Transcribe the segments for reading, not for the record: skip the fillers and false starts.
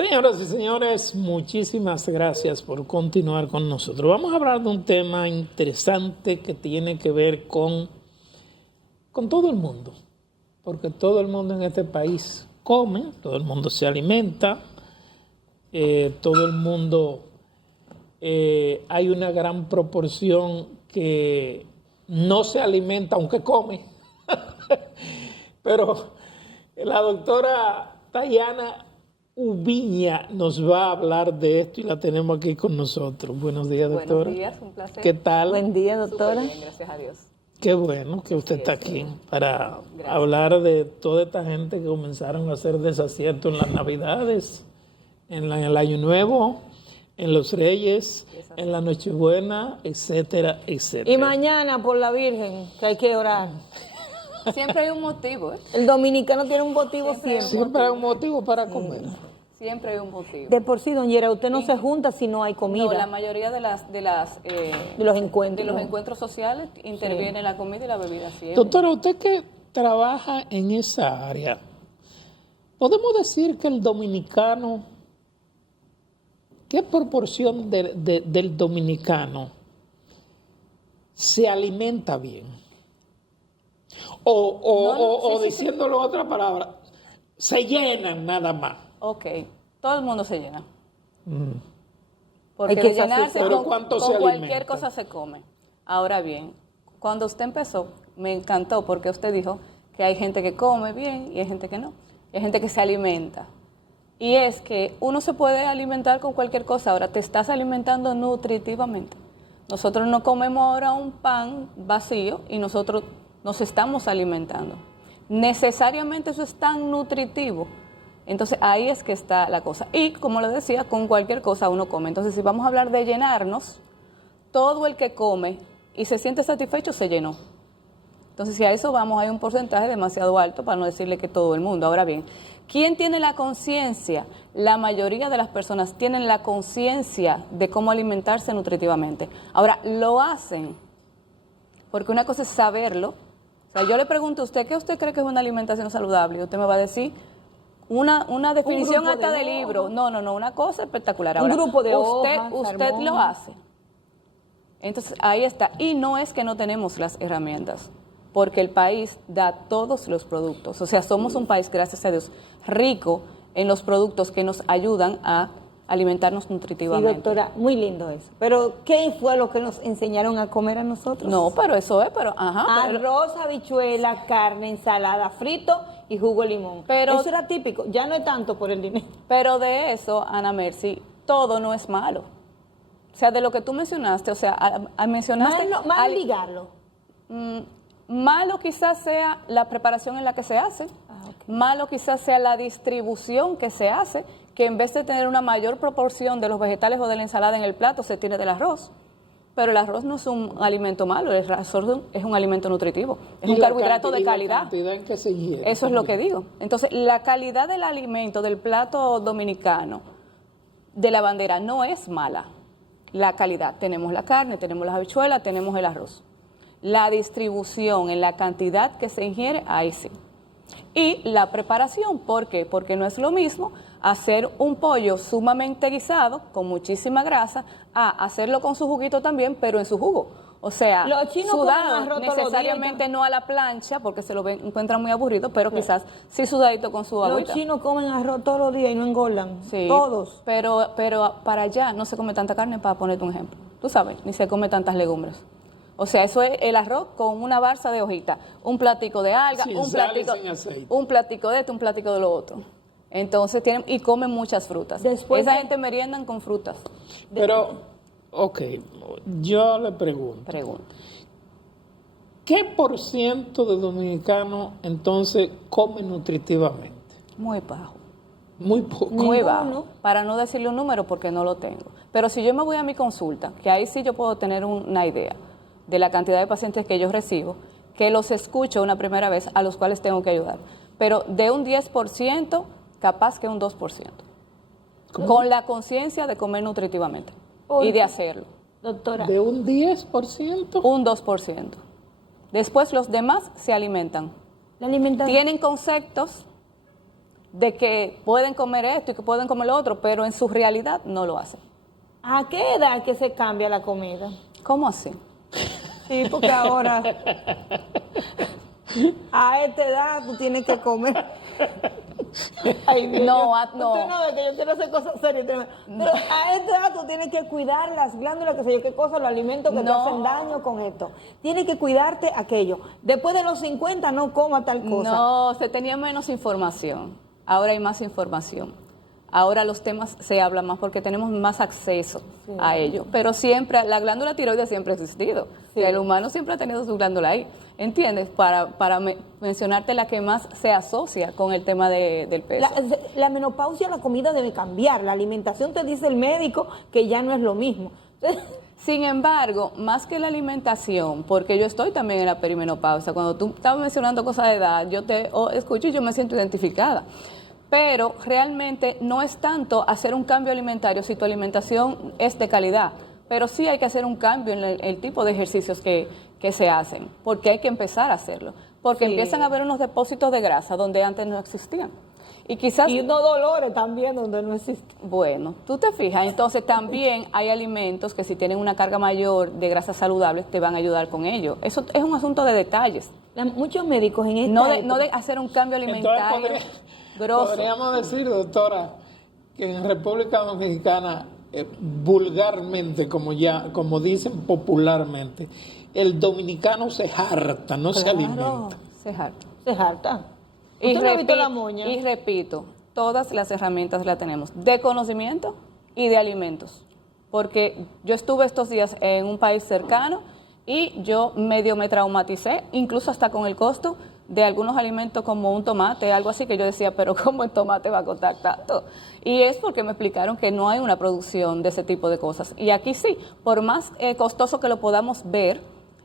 Señoras y señores, muchísimas gracias por continuar con nosotros. Vamos a hablar de un tema interesante que tiene que ver con todo el mundo, porque todo el mundo en este país come, todo el mundo se alimenta, todo el mundo, hay una gran proporción que no se alimenta aunque come, pero la doctora Tayana Ubiña nos va a hablar de esto y la tenemos aquí con nosotros. Buenos días, doctora. Buenos días, un placer. ¿Qué tal? Buen día, doctora. Súper bien, gracias a Dios. Qué bueno que usted está aquí para hablar de toda esta gente que comenzaron a hacer desacierto en las Navidades, en el Año Nuevo, en los Reyes, en la Nochebuena, etcétera, etcétera. Y mañana por la Virgen, que hay que orar. Siempre hay un motivo, ¿eh? El dominicano tiene un motivo siempre. Siempre hay un motivo para comer. Siempre hay un motivo. De por sí, don Yera, usted no se junta si no hay comida. No, la mayoría de los encuentros. de los encuentros sociales interviene la comida y la bebida siempre. Doctora, usted que trabaja en esa área, ¿podemos decir que el dominicano, qué proporción del dominicano se alimenta bien? O diciéndolo en otra palabra, se llenan nada más. Ok, todo el mundo se llena. Hay Porque que de llenarse Pero con ¿cuánto se cualquier alimenta? cosa se come. Ahora bien, cuando usted empezó, me encantó porque usted dijo que hay gente que come bien y hay gente que no. Y hay gente que se alimenta. Y es que uno se puede alimentar con cualquier cosa. Ahora te estás alimentando nutritivamente. Nosotros no comemos ahora un pan vacío y nosotros nos estamos alimentando. Necesariamente eso es tan nutritivo. Entonces ahí es que está la cosa. Y como le decía, con cualquier cosa uno come. Entonces si vamos a hablar de llenarnos, todo el que come y se siente satisfecho se llenó. Entonces si a eso vamos, hay un porcentaje demasiado alto para no decirle que todo el mundo. Ahora bien, ¿quién tiene la conciencia? La mayoría de las personas tienen la conciencia de cómo alimentarse nutritivamente. Ahora, lo hacen, porque una cosa es saberlo. O sea, yo le pregunto a usted, ¿qué usted cree que es una alimentación saludable? Y usted me va a decir una definición hasta de libro. No, una cosa espectacular. Ahora, Un grupo de usted hojas, lo hace. Entonces, ahí está. Y no es que no tenemos las herramientas, porque el país da todos los productos. O sea, somos un país, gracias a Dios, rico en los productos que nos ayudan a alimentarnos nutritivamente. Sí, doctora, muy lindo eso. Pero, ¿qué fue lo que nos enseñaron a comer a nosotros? No, pero eso es, ajá. Arroz, habichuela, carne, ensalada, frito y jugo de limón. Pero eso era típico, ya no es tanto por el dinero. Pero de eso, Ana Mercy, todo no es malo. O sea, de lo que tú mencionaste, o sea, mencionaste... Mal ligarlo. Malo quizás sea la preparación en la que se hace, malo quizás sea la distribución que se hace, que en vez de tener una mayor proporción de los vegetales o de la ensalada en el plato, se tiene del arroz. Pero el arroz no es un alimento malo, el arroz es un alimento nutritivo, es un carbohidrato de calidad. La cantidad en que se ingiere. Eso es lo que digo. Entonces, la calidad del alimento, del plato dominicano, de la bandera, no es mala. La calidad, tenemos la carne, tenemos las habichuelas, tenemos el arroz. La distribución en la cantidad que se ingiere, ahí sí. Y la preparación, ¿por qué? Porque no es lo mismo hacer un pollo sumamente guisado, con muchísima grasa, a hacerlo con su juguito también, pero en su jugo. O sea, sudado, necesariamente no a la plancha, porque se lo encuentran muy aburrido, pero quizás sí sudadito con su agüita. Los chinos comen arroz todos los días y no engordan, sí, todos. Pero para allá no se come tanta carne, para ponerte un ejemplo. Tú sabes, ni se come tantas legumbres. O sea, eso es el arroz con una barza de hojita, un platico de alga, un platico de esto, un platico de lo otro. Entonces tienen y comen muchas frutas. Esa gente meriendan con frutas. Pero, ok, yo le pregunto. ¿Qué por ciento de dominicanos entonces come nutritivamente? Muy bajo. Muy poco. Muy bajo. Para no decirle un número porque no lo tengo. Pero si yo me voy a mi consulta, que ahí sí yo puedo tener una idea de la cantidad de pacientes que yo recibo, que los escucho una primera vez, a los cuales tengo que ayudar. Pero de un 10%, capaz que un 2%. ¿Cómo? Con la conciencia de comer nutritivamente y de hacerlo. Doctora. ¿De un 10%? Un 2%. Después los demás se alimentan. La alimentación. Tienen conceptos de que pueden comer esto y que pueden comer lo otro, pero en su realidad no lo hacen. ¿A qué edad que se cambia la comida? ¿Cómo así? Sí, porque ahora a esta edad tú tienes que comer. Ay, Dios, No, no. Usted no ve que yo quiero hacer cosas serias. Pero a esta edad tú tienes que cuidar las glándulas, que sé yo qué cosas, los alimentos que te No. hacen daño con esto. Tienes que cuidarte aquello. Después de los 50 no coma tal cosa. No, se tenía menos información. Ahora hay más información. Ahora los temas se hablan más porque tenemos más acceso a ello. Pero siempre, la glándula tiroides siempre ha existido. Sí. El humano siempre ha tenido su glándula ahí. ¿Entiendes? Para mencionarte la que más se asocia con el tema del peso. La menopausia, la comida debe cambiar. La alimentación, te dice el médico que ya no es lo mismo. Sin embargo, más que la alimentación, porque yo estoy también en la perimenopausia, cuando tú estabas mencionando cosas de edad, yo te escucho y yo me siento identificada. Pero realmente no es tanto hacer un cambio alimentario si tu alimentación es de calidad, pero sí hay que hacer un cambio en el tipo de ejercicios que se hacen, porque hay que empezar a hacerlo, porque Sí. empiezan a haber unos depósitos de grasa donde antes no existían. Y quizás... Y unos dolores también donde no existe. Bueno, tú te fijas, entonces también hay alimentos que si tienen una carga mayor de grasas saludables te van a ayudar con ello. Eso es un asunto de detalles, Muchos médicos en esta no de época- hacer un cambio alimentario grosso. Podríamos decir, doctora, que en República Dominicana, vulgarmente, como dicen popularmente, el dominicano se harta, no se Claro. alimenta. Se harta. se harta. Y ¿Usted no ha visto repito, la moña? y repito, todas las herramientas las tenemos, de conocimiento y de alimentos. Porque yo estuve estos días en un país cercano y yo medio me traumaticé, incluso hasta con el costo de algunos alimentos como un tomate, algo así, que yo decía, pero ¿cómo el tomate va a costar tanto? Y es porque me explicaron que no hay una producción de ese tipo de cosas. Y aquí sí, por más costoso que lo podamos ver,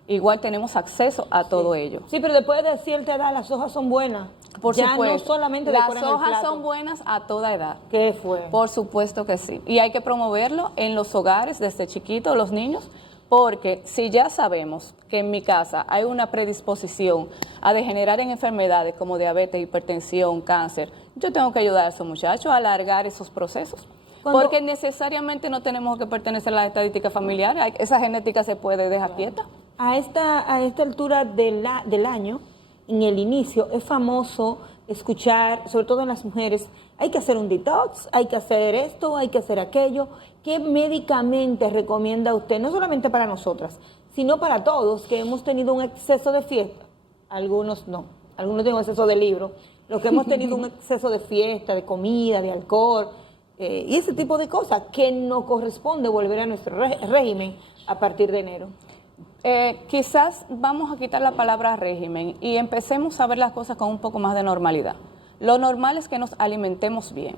igual tenemos acceso a todo ello. Sí, pero después de cierta edad las hojas son buenas. Por ya supuesto. no solamente las decoran el hojas plato. son buenas a toda edad. ¿Qué fue? Por supuesto que sí. Y hay que promoverlo en los hogares desde chiquitos, los niños, porque si ya sabemos que en mi casa hay una predisposición a degenerar en enfermedades como diabetes, hipertensión, cáncer, yo tengo que ayudar a esos muchachos a alargar esos procesos. Porque necesariamente no tenemos que pertenecer a las estadísticas familiares. Esa genética se puede dejar quieta. A esta altura del año, en el inicio, es famoso escuchar, sobre todo en las mujeres, hay que hacer un detox, hay que hacer esto, hay que hacer aquello. ¿Qué médicamente recomienda usted, no solamente para nosotras, sino para todos que hemos tenido un exceso de fiesta? Algunos no, algunos tienen un exceso de libros, los que hemos tenido un exceso de fiesta, de comida, de alcohol, y ese tipo de cosas que no corresponde volver a nuestro régimen a partir de enero. Quizás vamos a quitar la palabra régimen y empecemos a ver las cosas con un poco más de normalidad. Lo normal es que nos alimentemos bien.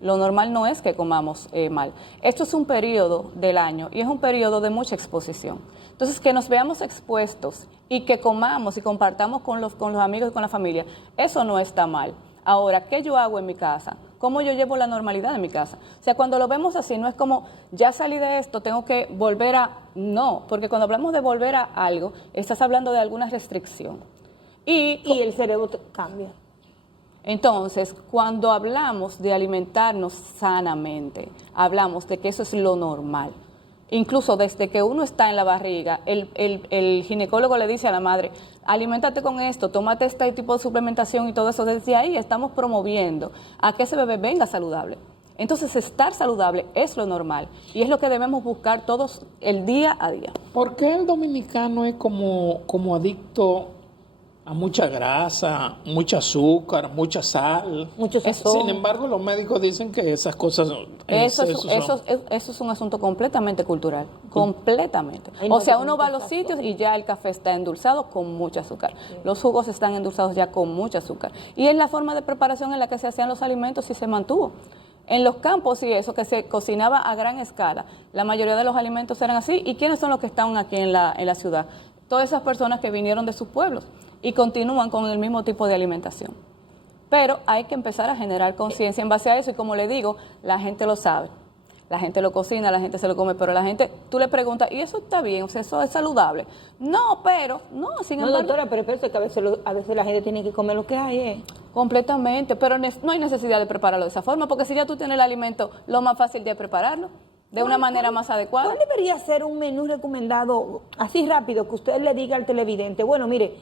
Lo normal no es que comamos mal. Esto es un periodo del año y es un periodo de mucha exposición. Entonces, que nos veamos expuestos y que comamos y compartamos con los amigos y con la familia, eso no está mal. Ahora, ¿qué yo hago en mi casa? ¿Cómo yo llevo la normalidad en mi casa? O sea, cuando lo vemos así, no es como, ya salí de esto, tengo que volver a... No, porque cuando hablamos de volver a algo, estás hablando de alguna restricción. Y el cerebro cambia. entonces, cuando hablamos de alimentarnos sanamente, hablamos de que eso es lo normal. Incluso desde que uno está en la barriga, el ginecólogo le dice a la madre, aliméntate con esto, tómate este tipo de suplementación y todo eso. Desde ahí estamos promoviendo a que ese bebé venga saludable. Entonces, estar saludable es lo normal y es lo que debemos buscar todos el día a día. ¿Por qué el dominicano es como adicto a mucha grasa, mucho azúcar, mucha sal? Mucho sazón. Sin embargo, los médicos dicen que esas cosas... Eso son- es un asunto completamente cultural, completamente. Ay, no, O sea, que uno va a los mucho sitios y ya el café está endulzado con mucho azúcar. Los jugos están endulzados ya con mucho azúcar. Y es la forma de preparación en la que se hacían los alimentos y se mantuvo. En los campos y eso, que se cocinaba a gran escala, la mayoría de los alimentos eran así. ¿Y quiénes son los que están aquí en la ciudad? Todas esas personas que vinieron de sus pueblos y continúan con el mismo tipo de alimentación. Pero hay que empezar a generar conciencia en base a eso y como le digo, la gente lo sabe. la gente lo cocina, la gente se lo come, pero la gente, tú le preguntas, ¿y eso está bien? O sea, ¿eso es saludable? No, pero, no, sin No, embargo. doctora, pero pienso que a veces la gente tiene que comer lo que hay, ¿eh? Completamente, pero no hay necesidad de prepararlo de esa forma, porque si ya tú tienes el alimento, lo más fácil de prepararlo, de una manera más adecuada. ¿Cuál debería ser un menú recomendado, así rápido, que usted le diga al televidente? Bueno, mire,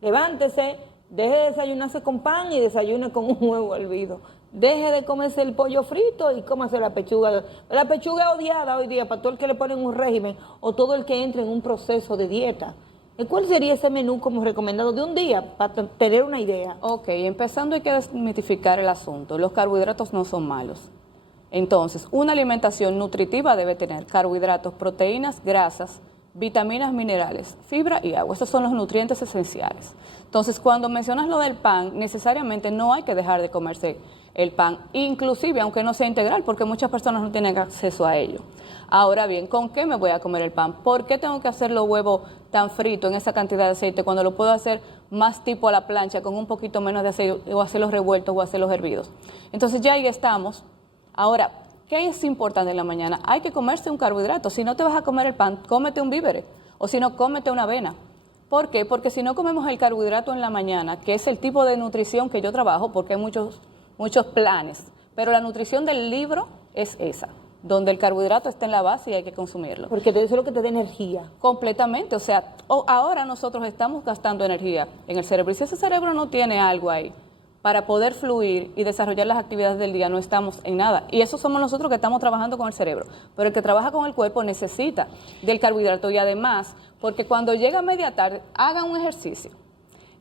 levántese, deje de desayunarse con pan y desayune con un huevo hervido. Deje de comerse el pollo frito y cómase la pechuga. La pechuga es odiada hoy día para todo el que le ponen un régimen o todo el que entre en un proceso de dieta. ¿Cuál sería ese menú como recomendado de un día para tener una idea? Ok, empezando hay que desmitificar el asunto. Los carbohidratos no son malos. Entonces, una alimentación nutritiva debe tener carbohidratos, proteínas, grasas, vitaminas, minerales, fibra y agua. Esos son los nutrientes esenciales. Entonces, cuando mencionas lo del pan, necesariamente no hay que dejar de comerse el pan, inclusive aunque no sea integral, porque muchas personas no tienen acceso a ello. Ahora bien, ¿con qué me voy a comer el pan? ¿Por qué tengo que hacer los huevos tan fritos en esa cantidad de aceite cuando lo puedo hacer más tipo a la plancha, con un poquito menos de aceite, o hacerlos revueltos o hacerlos hervidos? Entonces ya ahí estamos. Ahora, ¿qué es importante en la mañana? Hay que comerse un carbohidrato. Si no te vas a comer el pan, cómete un víver, o si no, cómete una avena. ¿Por qué? Porque si no comemos el carbohidrato en la mañana, que es el tipo de nutrición que yo trabajo, porque hay muchos planes, pero la nutrición del libro es esa, donde el carbohidrato está en la base y hay que consumirlo. Porque eso es lo que te da energía. Completamente, o sea, ahora nosotros estamos gastando energía en el cerebro, y si ese cerebro no tiene algo ahí para poder fluir y desarrollar las actividades del día, no estamos en nada. Y eso somos nosotros que estamos trabajando con el cerebro. Pero el que trabaja con el cuerpo necesita del carbohidrato, y además, porque cuando llega media tarde, hagan un ejercicio.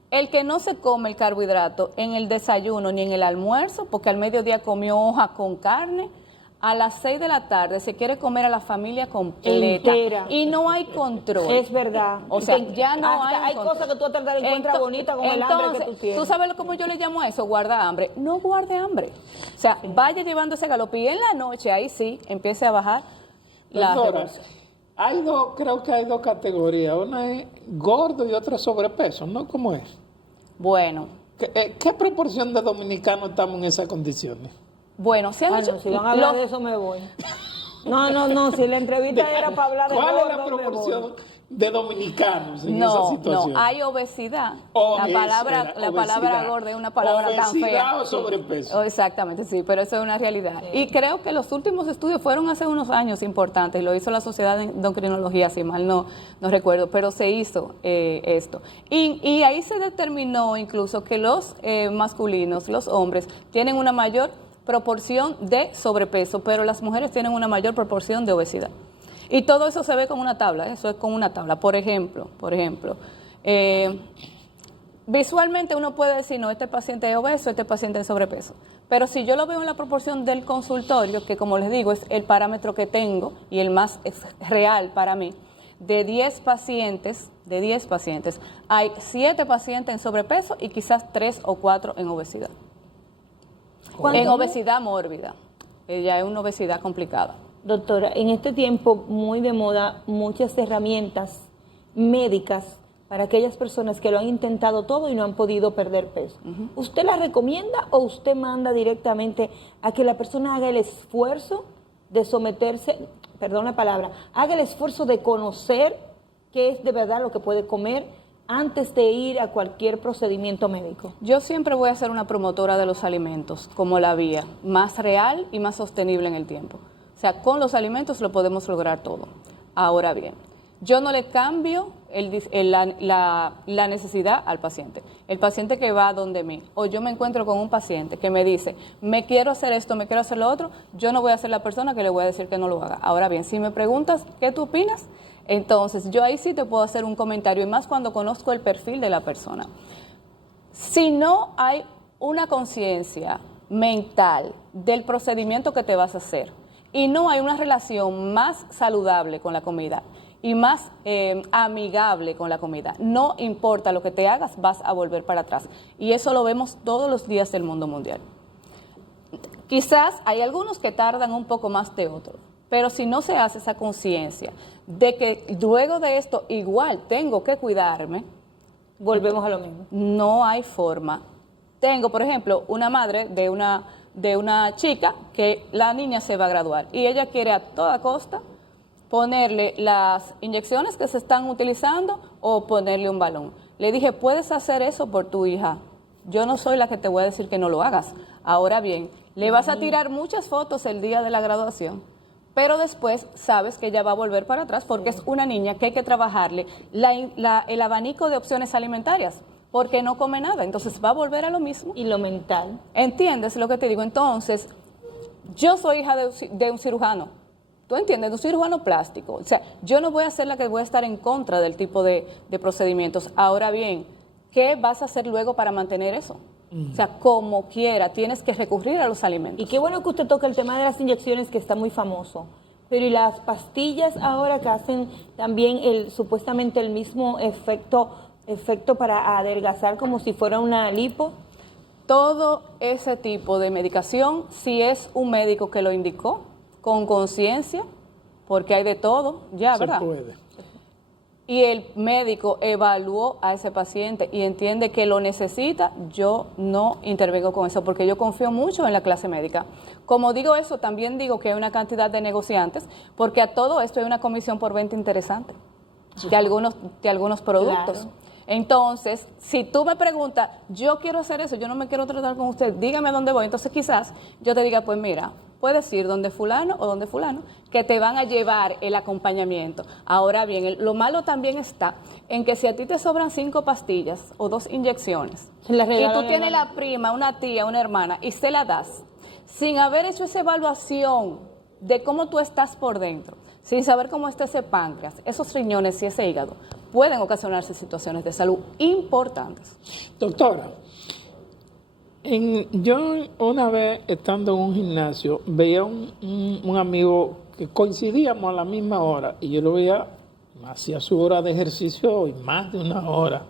El que no se come el carbohidrato en el desayuno ni en el almuerzo, porque al mediodía comió hoja con carne, a las 6 de la tarde se quiere comer a la familia completa. Entera. Y no hay control. Es verdad. O sea, ya no hay control. Cosas que tú hasta te encuentras bonitas con el hambre que tú tienes. ¿Tú sabes cómo yo le llamo a eso? Guarda hambre. No guarde hambre. O sea, vaya llevando ese galope y en la noche, ahí sí, empiece a bajar la revolución. Creo que hay dos categorías. Una es gordo y otra es sobrepeso, ¿no? ¿Cómo es? Bueno. ¿Qué proporción de dominicanos estamos en esas condiciones? Bueno, si van a hablar de eso me voy. No, si la entrevista era para hablar de ¿Cuál es la proporción de dominicanos en esa situación? No, hay obesidad. Obesidad. La palabra gorda es una palabra tan fea. ¿Obesidad o sobrepeso? Exactamente, sí, pero eso es una realidad. Y creo que los últimos estudios fueron hace unos años importantes, lo hizo la Sociedad de Endocrinología, si mal no recuerdo, pero se hizo esto. Y ahí se determinó incluso que los masculinos, los hombres, tienen una mayor proporción de sobrepeso, pero las mujeres tienen una mayor proporción de obesidad. Y todo eso se ve con una tabla, eso es con una tabla. Por ejemplo, visualmente uno puede decir, no, este paciente es obeso, este paciente es sobrepeso. Pero si yo lo veo en la proporción del consultorio, que como les digo es el parámetro que tengo y el más real para mí, de 10 pacientes, hay 7 pacientes en sobrepeso y quizás 3 o 4 en obesidad. En obesidad mórbida, ya es una obesidad complicada. Doctora, en este tiempo muy de moda muchas herramientas médicas para aquellas personas que lo han intentado todo y no han podido perder peso. ¿Usted las recomienda o usted manda directamente a que la persona haga el esfuerzo de someterse, perdón la palabra, haga el esfuerzo de conocer qué es de verdad lo que puede comer antes de ir a cualquier procedimiento médico? Yo siempre voy a ser una promotora de los alimentos como la vía más real y más sostenible en el tiempo. O sea, con los alimentos lo podemos lograr todo. Ahora bien, yo no le cambio la necesidad al paciente. El paciente que va donde mí, o yo me encuentro con un paciente que me dice, me quiero hacer esto, me quiero hacer lo otro, yo no voy a ser la persona que le voy a decir que no lo haga. Ahora bien, si me preguntas qué tú opinas, entonces yo ahí sí te puedo hacer un comentario, y más cuando conozco el perfil de la persona. Si no hay una conciencia mental del procedimiento que te vas a hacer y no hay una relación más saludable con la comida y más amigable con la comida, no importa lo que te hagas, vas a volver para atrás. Y eso lo vemos todos los días del mundo mundial. Quizás hay algunos que tardan un poco más de otros, pero si no se hace esa conciencia de que luego de esto igual tengo que cuidarme, volvemos a lo mismo. No hay forma. Tengo, por ejemplo, una madre de una de una chica que la niña se va a graduar y ella quiere a toda costa ponerle las inyecciones que se están utilizando o ponerle un balón. Le dije, puedes hacer eso por tu hija. Yo no soy la que te voy a decir que no lo hagas. Ahora bien, le vas a tirar muchas fotos el día de la graduación, pero después sabes que ella va a volver para atrás porque es una niña que hay que trabajarle el abanico de opciones alimentarias, porque no come nada, entonces va a volver a lo mismo. Y lo mental. ¿Entiendes lo que te digo? Entonces, yo soy hija de un cirujano. ¿Tú entiendes? De un cirujano plástico. O sea, yo no voy a ser la que voy a estar en contra del tipo de procedimientos. Ahora bien, ¿qué vas a hacer luego para mantener eso? O sea, como quiera, tienes que recurrir a los alimentos. Y qué bueno que usted toca el tema de las inyecciones, que está muy famoso. Pero ¿y las pastillas ahora que hacen también supuestamente el mismo efecto para adelgazar como si fuera una lipo? Todo ese tipo de medicación, si es un médico que lo indicó, con conciencia, porque hay de todo, ya, ¿verdad? Se puede. Y el médico evaluó a ese paciente y entiende que lo necesita, yo no intervengo con eso, porque yo confío mucho en la clase médica. Como digo eso, también digo que hay una cantidad de negociantes, porque a todo esto hay una comisión por venta interesante de algunos productos. Claro. Entonces, si tú me preguntas, yo quiero hacer eso, yo no me quiero tratar con usted, dígame a dónde voy. Entonces quizás yo te diga, pues mira, puedes ir donde fulano o donde fulano, que te van a llevar el acompañamiento. Ahora bien, lo malo también está en que si a ti te sobran 5 pastillas o 2 inyecciones, y tú tienes la prima, una tía, una hermana, y se la das, sin haber hecho esa evaluación de cómo tú estás por dentro, sin saber cómo está ese páncreas, esos riñones y ese hígado, pueden ocasionarse situaciones de salud importantes. Doctora, yo una vez estando en un gimnasio veía un amigo que coincidíamos a la misma hora y yo lo veía, hacía su hora de ejercicio y más de una hora.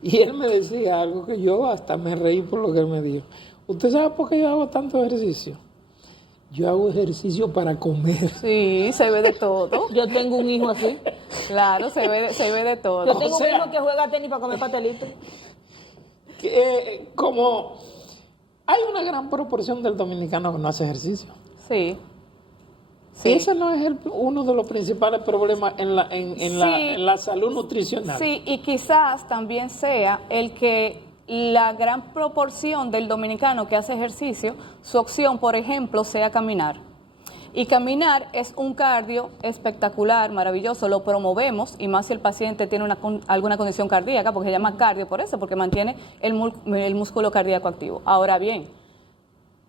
Y él me decía algo que yo hasta me reí por lo que él me dijo. ¿Usted sabe por qué yo hago tanto ejercicio? Yo hago ejercicio para comer. Sí, se ve de todo. Yo tengo un hijo así. Claro, se ve de todo. Yo tengo un hijo que juega tenis para comer pastelitos. Como hay una gran proporción del dominicano que no hace ejercicio. Sí. Sí. Ese no es uno de los principales problemas en la salud nutricional. Sí, y quizás también sea el que la gran proporción del dominicano que hace ejercicio, su opción, por ejemplo, sea caminar. Y caminar es un cardio espectacular, maravilloso, lo promovemos, y más si el paciente tiene alguna condición cardíaca, porque se llama cardio por eso, porque mantiene el músculo cardíaco activo. Ahora bien,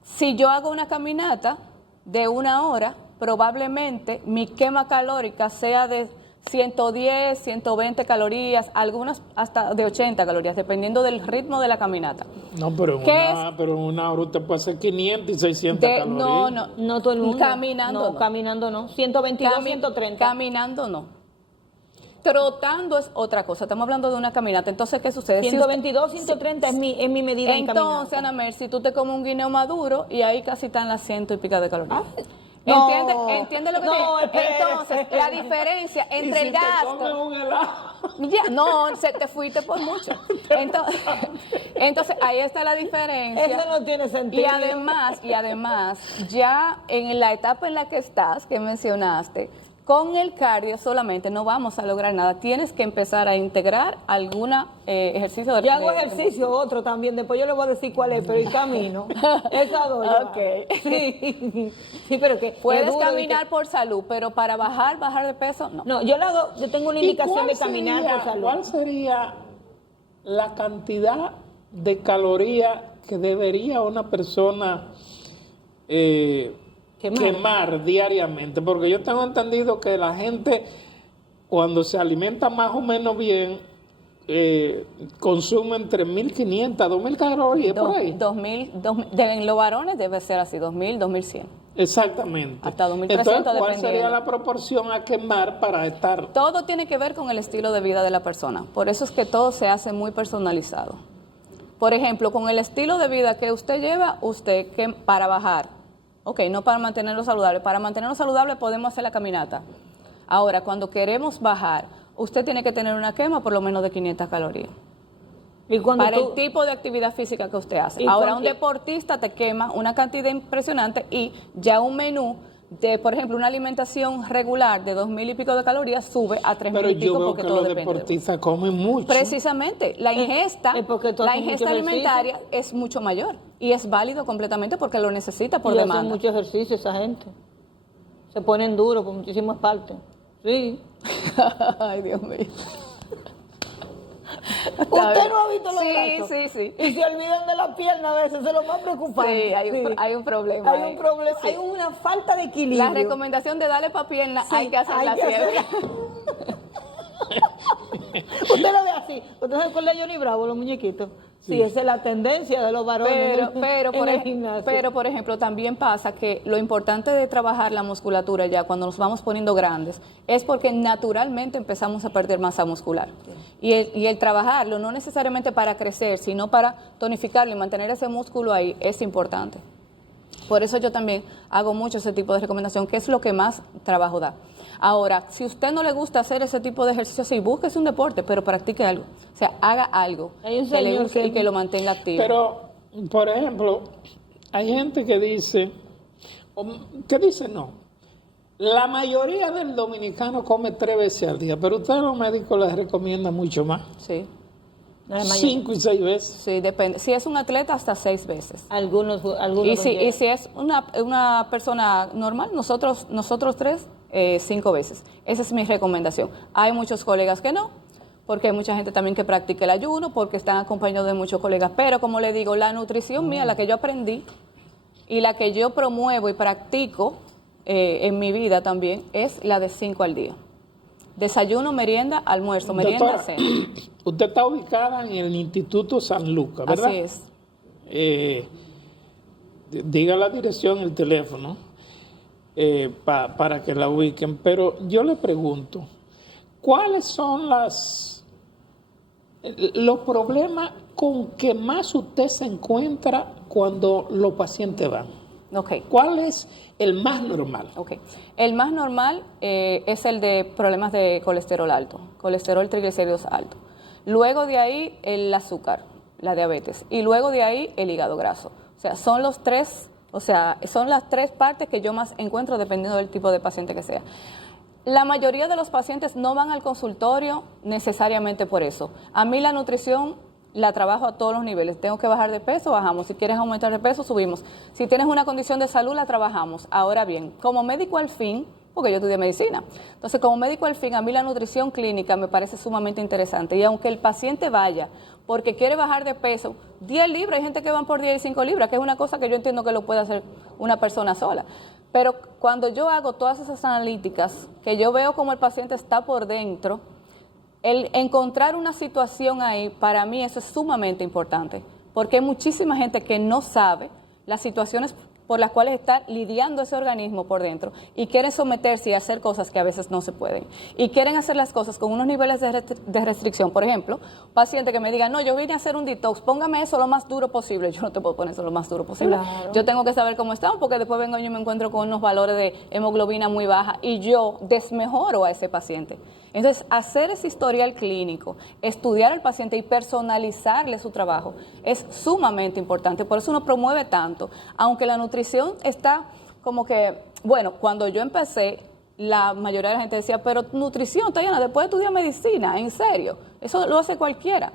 si yo hago una caminata de 1 hora, probablemente mi quema calórica sea de 110, 120 calorías, algunas hasta de 80 calorías, dependiendo del ritmo de la caminata. No, pero en 1 hora usted puede hacer 500 y 600 calorías. No todo el mundo. Caminando no. Caminando no. 122, 130. Caminando no. Trotando es otra cosa. Estamos hablando de una caminata. Entonces, ¿qué sucede? 122, 130 es mi medida en caminata. Entonces, Ana Mer, si tú te comes un guineo maduro y ahí casi están las 100 y pico de calorías. ¿Entiende lo que te digo? Entonces, la diferencia entre el gasto... te fuiste por mucho. Entonces, ahí está la diferencia. Eso no tiene sentido. Y además, ya en la etapa en la que estás, que mencionaste, con el cardio solamente no vamos a lograr nada. Tienes que empezar a integrar alguna ejercicio de... Yo hago ejercicio, otro también. Después yo le voy a decir cuál es, pero y camino. Esa dos. Ok. Sí, pero que... Puedes caminar por salud, pero para bajar de peso, no. No, yo tengo una indicación de caminar por salud. ¿Cuál sería la cantidad de calorías que debería una persona... quemar diariamente? Porque yo tengo entendido que la gente, cuando se alimenta más o menos bien, consume entre 1.500 a 2.000 calorías por ahí. 2.000, en los varones debe ser así, 2.000, 2.100. Exactamente. Hasta 2.300. Entonces, ¿cuál sería la proporción a quemar para estar? Todo tiene que ver con el estilo de vida de la persona. Por eso es que todo se hace muy personalizado. Por ejemplo, con el estilo de vida que usted lleva, que para bajar, ok, no para mantenerlo saludable. Para mantenerlo saludable podemos hacer la caminata. Ahora, cuando queremos bajar, usted tiene que tener una quema por lo menos de 500 calorías. Y cuando para tú- el tipo de actividad física que usted hace. Y Ahora, cuando- un deportista te quema una cantidad impresionante y ya un menú de, por ejemplo, una alimentación regular de 2.000 y pico de calorías sube a 3.000 Pero y yo pico veo porque que todo los depende de uno. deportistas comen mucho. Precisamente, la ingesta, es porque tú la haces ingesta mucho ejercicio. alimentaria es mucho mayor y es válido completamente porque lo necesita por y hacen demanda. mucho ejercicio esa gente. Se ponen duros por muchísimas partes. Sí. Ay, Dios mío. Usted no ha visto los Sí, brazos. sí, sí. Y se olvidan de la pierna a veces, eso es lo más preocupante. Sí, hay un problema Hay ahí. un problema, Sí. hay una falta de equilibrio. La recomendación de darle pa' pierna Sí, hay que hacerla hay que siempre. Usted lo ve así. ¿Usted se acuerda de Johnny Bravo, los muñequitos? Sí, esa es la tendencia de los varones Pero, por ejemplo, también pasa que lo importante de trabajar la musculatura ya cuando nos vamos poniendo grandes es porque naturalmente empezamos a perder masa muscular. Y el trabajarlo, no necesariamente para crecer, sino para tonificarlo y mantener ese músculo ahí, es importante. Por eso yo también hago mucho ese tipo de recomendación, que es lo que más trabajo da. Ahora, si a usted no le gusta hacer ese tipo de ejercicio, sí, búsquese un deporte, pero practique algo. O sea, haga algo Hay un que le señor guste que- y que lo mantenga activo. Pero, por ejemplo, hay gente que dice, no. La mayoría del dominicano come 3 veces al día, pero ustedes los médicos les recomiendan mucho más. Sí, 5 y 6 veces. sí, depende. Si es un atleta, hasta 6 veces. Algunos Y si es una persona normal, nosotros 3, 5 veces. Esa es mi recomendación. Hay muchos colegas que no, porque hay mucha gente también que practica el ayuno, porque están acompañados de muchos colegas. Pero como le digo, la nutrición mía, la que yo aprendí y la que yo promuevo y practico en mi vida también, es la de 5 al día. Desayuno, merienda, almuerzo, merienda, Doctora, cena. usted está ubicada en el Instituto San Lucas, ¿verdad? Así es. Diga la dirección, el teléfono, para que la ubiquen. Pero yo le pregunto, ¿cuáles son los problemas con que más usted se encuentra cuando los pacientes van? Ok. ¿Cuál es el más normal? Ok. El más normal es el de problemas de colesterol alto, colesterol triglicéridos alto. Luego de ahí el azúcar, la diabetes. Y luego de ahí el hígado graso. O sea, son las 3 partes que yo más encuentro dependiendo del tipo de paciente que sea. La mayoría de los pacientes no van al consultorio necesariamente por eso. A mí la nutrición la trabajo a todos los niveles. Tengo que bajar de peso, bajamos. Si quieres aumentar de peso, subimos. Si tienes una condición de salud, la trabajamos. Ahora bien, como médico al fin, porque yo estudié medicina, entonces como médico al fin, a mí la nutrición clínica me parece sumamente interesante. Y aunque el paciente vaya porque quiere bajar de peso, 10 libras, hay gente que van por 10 y 5 libras, que es una cosa que yo entiendo que lo puede hacer una persona sola. Pero cuando yo hago todas esas analíticas, que yo veo cómo el paciente está por dentro, el encontrar una situación ahí, para mí eso es sumamente importante, porque hay muchísima gente que no sabe las situaciones por las cuales está lidiando ese organismo por dentro y quieren someterse y hacer cosas que a veces no se pueden. Y quieren hacer las cosas con unos niveles de restricción. Por ejemplo, un paciente que me diga, no, yo vine a hacer un detox, póngame eso lo más duro posible. Yo no te puedo poner eso lo más duro posible. Claro. Yo tengo que saber cómo están, porque después vengo yo y me encuentro con unos valores de hemoglobina muy baja y yo desmejoro a ese paciente. Entonces, hacer ese historial clínico, estudiar al paciente y personalizarle su trabajo es sumamente importante. Por eso uno promueve tanto, aunque la nutrición está como que, bueno, cuando yo empecé, la mayoría de la gente decía, pero nutrición, Tayana, después de estudiar medicina, en serio, eso lo hace cualquiera.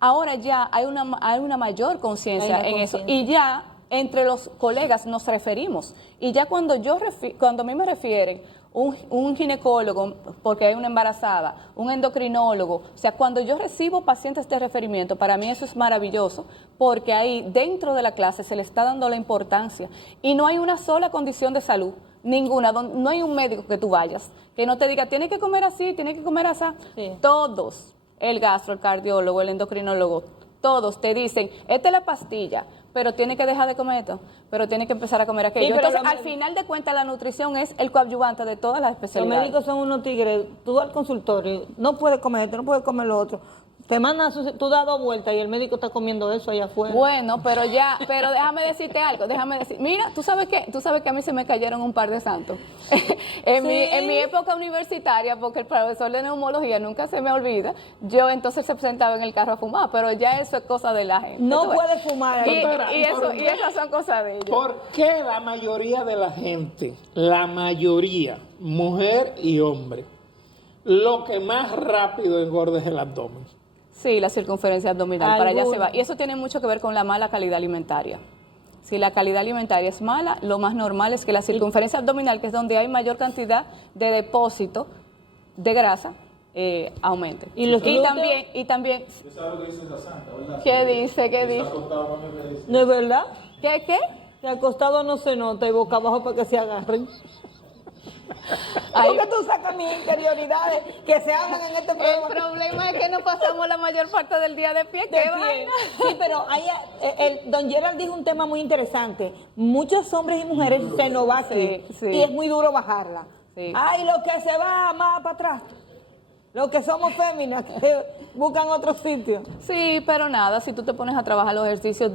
Ahora ya hay una mayor conciencia en eso y ya entre los colegas nos referimos. Y ya cuando a mí me refieren un ginecólogo, porque hay una embarazada, un endocrinólogo, o sea, cuando yo recibo pacientes de referimiento, para mí eso es maravilloso, porque ahí dentro de la clase se le está dando la importancia y no hay una sola condición de salud, ninguna, no hay un médico que tú vayas, que no te diga, tienes que comer así, tienes que comer así, Sí. Todos, el gastro, el cardiólogo, el endocrinólogo, todos te dicen, esta es la pastilla, pero tiene que dejar de comer esto, pero tiene que empezar a comer aquello. Sí, pero Entonces, al final de cuentas, la nutrición es el coadyuvante de todas las Los especialidades. médicos son unos tigres. Tú al consultorio, no puedes comer esto, no puedes comer lo otro. Te mandan, tú das 2 vueltas y el médico está comiendo eso allá afuera. Bueno, pero déjame decirte algo, mira, tú sabes que a mí se me cayeron un par de santos. en mi época universitaria, porque el profesor de neumología nunca se me olvida, yo entonces se presentaba en el carro a fumar, pero ya eso es cosa de la gente. No puede fumar ahí. Y esas son cosas de ellos. ¿Por qué la mayoría de la gente, la mayoría, mujer y hombre, lo que más rápido engorda es el abdomen? Sí, la circunferencia abdominal, para allá se va. Y eso tiene mucho que ver con la mala calidad alimentaria. Si la calidad alimentaria es mala, lo más normal es que la circunferencia abdominal, que es donde hay mayor cantidad de depósito de grasa, aumente. Y también ¿Eso es lo que dice la santa, verdad? ¿Qué dice? Está acostado, mami, me dice. ¿No es verdad? ¿Qué? Que acostado no se nota y boca abajo para que se agarren. Ay. ¿Por qué tú sacas mis interioridades que se hablan en este programa? El problema es que no pasamos la mayor parte del día de pie. De ¿Qué pie. vaina? Sí, pero don Gerald dijo un tema muy interesante. Muchos hombres y mujeres se nos va aquí Sí. y es muy duro bajarla. Sí. Ay, lo que se va más para atrás. Los que somos féminas, que buscan otro sitio. Sí, pero nada, si tú te pones a trabajar los ejercicios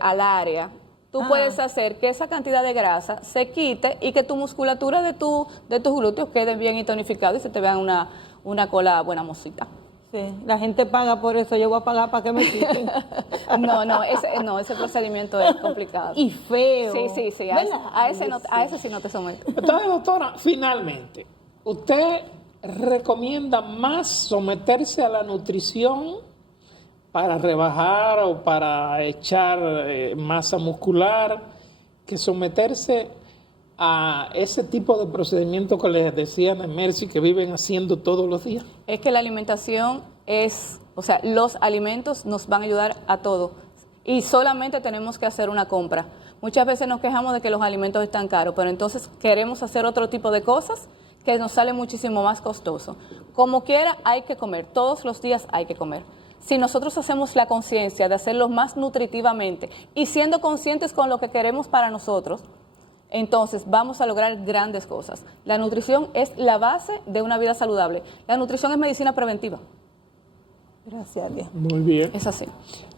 al área, tú puedes hacer que esa cantidad de grasa se quite y que tu musculatura de tus glúteos quede bien tonificada y se te vea una cola buena mosita. Sí, la gente paga por eso, yo voy a pagar para que me quiten. Ese procedimiento es complicado. Y feo. Sí, a ese sí no te sometes. Entonces, doctora, finalmente, ¿usted recomienda más someterse a la nutrición para rebajar o para echar masa muscular que someterse a ese tipo de procedimiento que les decía de Mercy que viven haciendo todos los días? Es que la alimentación los alimentos nos van a ayudar a todo y solamente tenemos que hacer una compra. Muchas veces nos quejamos de que los alimentos están caros, pero entonces queremos hacer otro tipo de cosas que nos sale muchísimo más costoso. Como quiera, hay que comer, todos los días hay que comer. Si nosotros hacemos la conciencia de hacerlo más nutritivamente y siendo conscientes con lo que queremos para nosotros, entonces vamos a lograr grandes cosas. La nutrición es la base de una vida saludable. La nutrición es medicina preventiva. Gracias a Dios. Muy bien. Es así.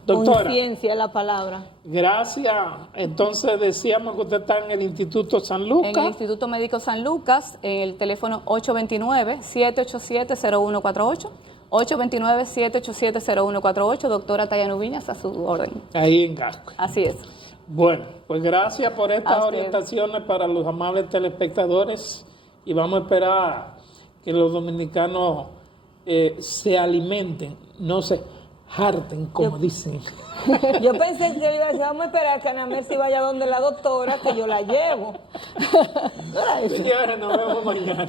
Doctora, Conciencia es la palabra. gracias. Entonces decíamos que usted está en el Instituto San Lucas. En el Instituto Médico San Lucas, en el teléfono 829-787-0148. 829-787-0148. Doctora Tayana Ubiñas, a su orden. Ahí en Gascue. Así es. Bueno, pues gracias por estas A usted. orientaciones para los amables telespectadores y vamos a esperar que los dominicanos se alimenten, no se harten, como dicen. Yo pensé que le iba a decir, vamos a esperar que Ana Mercy vaya donde la doctora, que yo la llevo. Señores, nos vemos mañana.